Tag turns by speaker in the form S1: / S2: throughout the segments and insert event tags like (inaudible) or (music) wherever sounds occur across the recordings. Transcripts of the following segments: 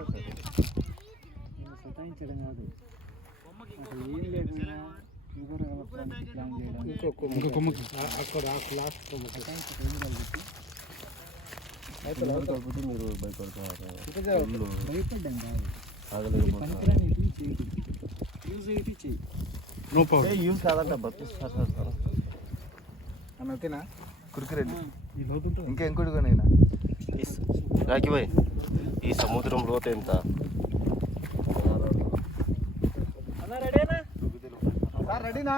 S1: నేను సతాయించడం కాదు అసలు ఏం లేకుండా ఊబర్ వెళ్ళడానికి ప్లాన్ చేయడం
S2: ఇంకో కొమ్మకి అక్కడ లాస్ట్ కొమ్మకి
S1: సతాయించడం
S3: కాకపోతే మీరు భయపడుతున్నారు
S1: పనికిరాని ఇటు యూజ్
S2: నో ప్రాబ్లం
S3: కాదంట
S2: అన్న ఓకేనా
S3: కురికిరండి ఇంకా ఇంకోటి కొనైనా రాకి భాయ్ ఈ సముద్రం లోతు ఎంత?
S1: అన్న రెడీనా
S2: సార్ రెడీనా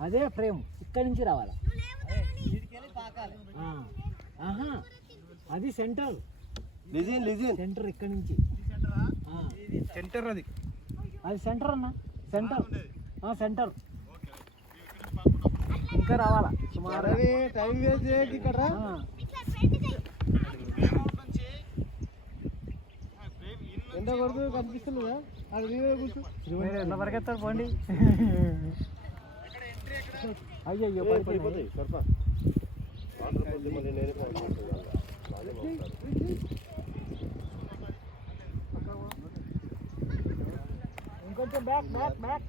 S1: అదే ఫ్రేమ్ ఇక్కడి నుంచి రావాలా? ఆ. ఆహా అది సెంటర్.
S3: లిజిన్ లిజిన్.
S1: సెంటర్ ఇక్కడి నుంచి.
S2: సెంటర్ అది.
S1: అది సెంటర్ అన్న సెంటర్. ఆ, సెంటర్. ఇంకా రావాలా? సుమారు
S2: టైం వేస్ట్ చేయకి ఇక్కడ ఎండ కొడుతూ కనిపిస్తుందా అది నీవే కూర్చో.
S1: పరిగెత్తారు పోండి. అయ్యయ్యో పడిపోయింది ఇంకొంచెం బ్యాక్ బ్యాక్ బ్యాక్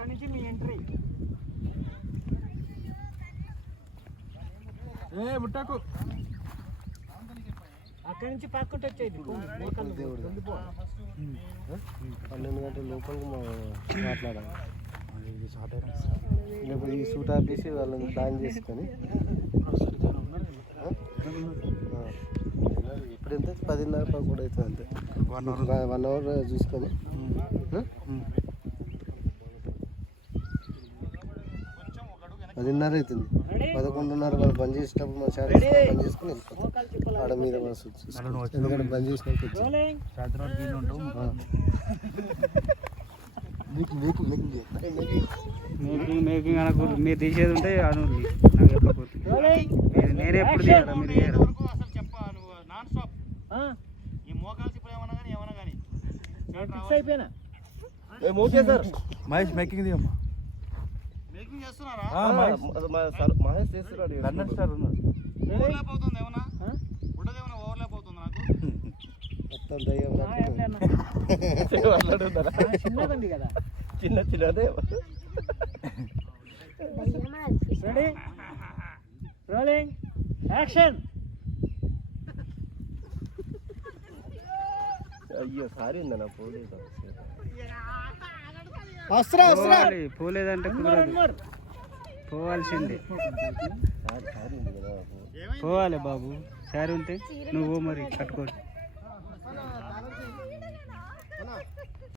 S1: అక్కడి నుంచి మీ ఎంట్రీ.
S2: ఏ ముట్టకు.
S1: అక్కడి నుంచి పక్కకు వచ్చేది.
S3: పన్నెండు గంటల లోపలికి మా- మాట్లాడాలి. లేకపోతే ఈ సూట్ ఆపేసి వాళ్ళని ప్లాన్ చేసుకొని? ఇప్పుడు ఎంత? పదిన్నర పదకొండు అవుతుంది అంతే.
S2: One hour.
S3: వన్ అవర్ చూసుకొని. పదిన్నర అవుతుంది. పదకొండున్నర వాళ్ళు బంద్ చేసేటప్పుడు మా షాప్ బంద్ చేసుకుని వెళ్ళిపోతాం ఆడ మీద బస్సు. ఎందుకంటే బంద్ మీకు మీకు
S4: మేకింగ్ మేకింగ్ అనకు మీరు తీసేది ఉంటే అను నాకు నేను- ఎప్పుడు తీయాలి మీరు తీయరు?
S3: సార్
S2: మహేష్ మేకింగ్ దిగమ్మా
S3: ఆ, మా- మా సార్. మహేష్. చేస్తున్నాడు.
S2: లండన్ స్టార్
S3: మొత్తం దయ్యం
S1: ఉంది (laughs) కదా.
S3: చిన్న చిన్నదే
S1: రెడీ రోలింగ్ యాక్షన్
S3: అయ్యో సారీ ఉందన్న పోలేదు
S4: పోవాలి పోలేదంటే కుదరదు. పోవాల్సిందే. పోవాలి బాబు. సారీ ఉంటే నువ్వు మరి కట్టుకోడు